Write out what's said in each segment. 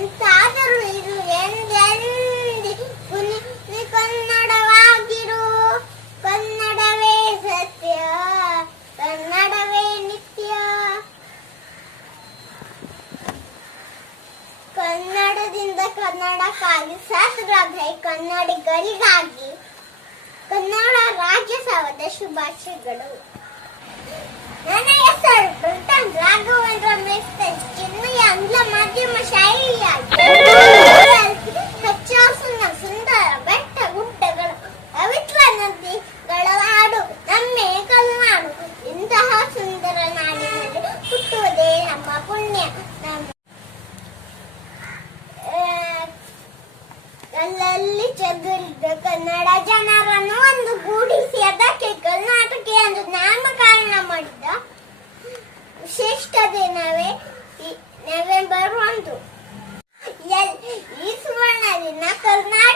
ಎಂತಾದರೂ ಇರು ಎಂದೆಂದಿ ಪುನಿ ಕನ್ನಡವಾಗಿರು. ಕನ್ನಡವೇ ಸತ್ಯ, ಕನ್ನಡವೇ ನಿತ್ಯ. ಕನ್ನಡದಿಂದ ಕನ್ನಡಕ್ಕಾಗಿ ಸತ್ಗ್ರಾಹಿ ಕನ್ನಡಿಗರಿಗಾಗಿ ಕನ್ನಡ ರಾಜ್ಯೋತ್ಸವದ ಶುಭಾಶಯಗಳು. ನನ್ನ ಹೆಸರು ರಾಘವೇಂದ್ರ ಮೇಸ್ಟರ್ ಚದುರಿದ ಕನ್ನಡ ಜನರನ್ನು ಒಂದು ಗೂಡಿಸಿ ಅದಕ್ಕೆ ಕರ್ನಾಟಕ ಎಂದು ನಾಮಕರಣ ಮಾಡಿದ ವಿಶಿಷ್ಟ ದಿನವೇ ನವೆಂಬರ್ ಒಂದು. ಈ ಸುವರ್ಣ ದಿನ ಕರ್ನಾಟಕದಲ್ಲಿರುವ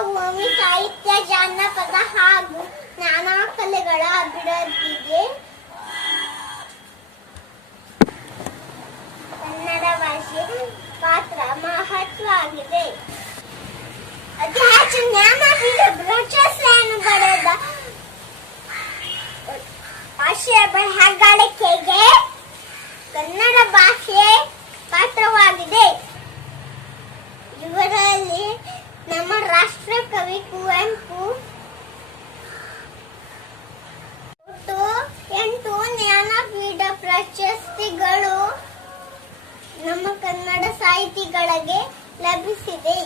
ರಂಗಭೂಮಿ ಸಾಹಿತ್ಯ ಜಾನಪದ ಹಾಗೂ ನಾನಾ ಕಲೆಗಳ ಅಭಿವೃದ್ಧಿಗೆ ಕನ್ನಡ ಭಾಷೆ ಪಾತ್ರ ಮಹತ್ವ ಆಗಿದೆ ಅತಿ ಹೆಚ್ಚು ಜ್ಞಾನಪೀಠ ಪ್ರಶಸ್ತಿಯನ್ನು ಪಡೆದ ಭಾಷೆಯ ಬರಹಗಾರಿಕೆಗೆ ಕನ್ನಡ ಭಾಷೆ ಪಾತ್ರವಾಗಿದೆ ರಾಷ್ಟ್ರ ಕವಿ ಕುವೆಂಪು ಎಂಟು ಜ್ಞಾನಪೀಠ ಪ್ರಶಸ್ತಿಗಳು ನಮ್ಮ ಕನ್ನಡ ಸಾಹಿತಿಗಳಿಗೆ ಲಭಿಸಿದೆ.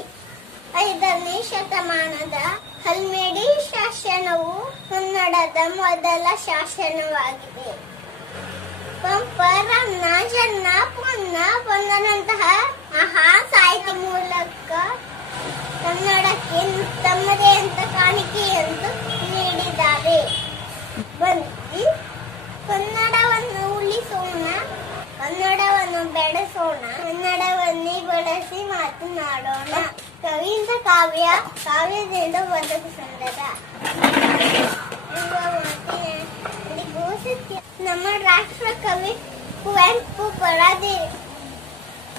ಐದನೇ ಶತಮಾನದ ಹಲ್ಮೇಡಿ ಶಾಸನವು ಕನ್ನಡದ ಮೊದಲ ಶಾಸನವಾಗಿದೆ. ಪಂಪ ರನ್ನ ಜನ್ನ ಪೊನ್ನ ಪೊನ್ನನಂತಹ ಮಹಾ ಸಾಹಿತ್ಯ ಮೂಲಕ ಬಳಸಿ ಮಾತನಾಡೋಣ. ಕವಿಯಿಂದ ಕಾವ್ಯ, ಕಾವ್ಯದಿಂದ ಬದುಕು ಸಂದದ. ನಮ್ಮ ರಾಷ್ಟ್ರ ಕವಿ ಕುವೆಂಪು ಬರದಿ,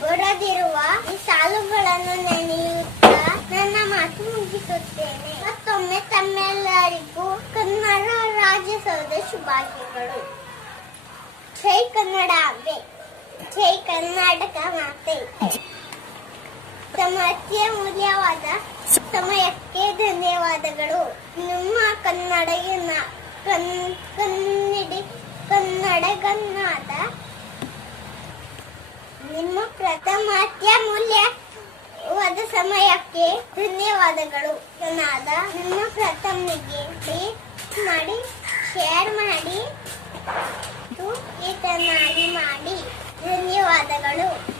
ಬರದಿರುವ ಈ ಸಾಲುಗಳನ್ನು ನೆನೆಯುತ್ತಾ ನನ್ನ ಮಾತು ಮುಗಿಸುತ್ತೇನೆ. ಮತ್ತೊಮ್ಮೆ ತಮ್ಮೆಲ್ಲರಿಗೂ ಕನ್ನಡ ರಾಜ್ಯೋತ್ಸವದ ಶುಭಾಶಯಗಳು. ಜೈ ಕನ್ನಡ ಅಬ್ಬೆ ಜೈ ಕರ್ನಾಟಕ ಮಾತೆ. ತಮ್ಮ ಅತ್ಯಮೂಲ್ಯವಾದ ಸಮಯಕ್ಕೆ ಧನ್ಯವಾದಗಳು. ನಿಮ್ಮ ಕನ್ನಡ ಕನ್, ಕನ್ನಡಿ ಕನ್ನಡಗನ್ನಾದ ನಿಮ್ಮ ಪ್ರಥಮ ಅತ್ಯಮೂಲ್ಯವಾದ ಸಮಯಕ್ಕೆ ಧನ್ಯವಾದಗಳು. ನಾದ ನಿಮ್ಮ ಪ್ರಥಮಿಗೆ ಮಾಡಿ ಶೇರ್ ಮಾಡಿ ಮಾಡಿ. ಧನ್ಯವಾದಗಳು.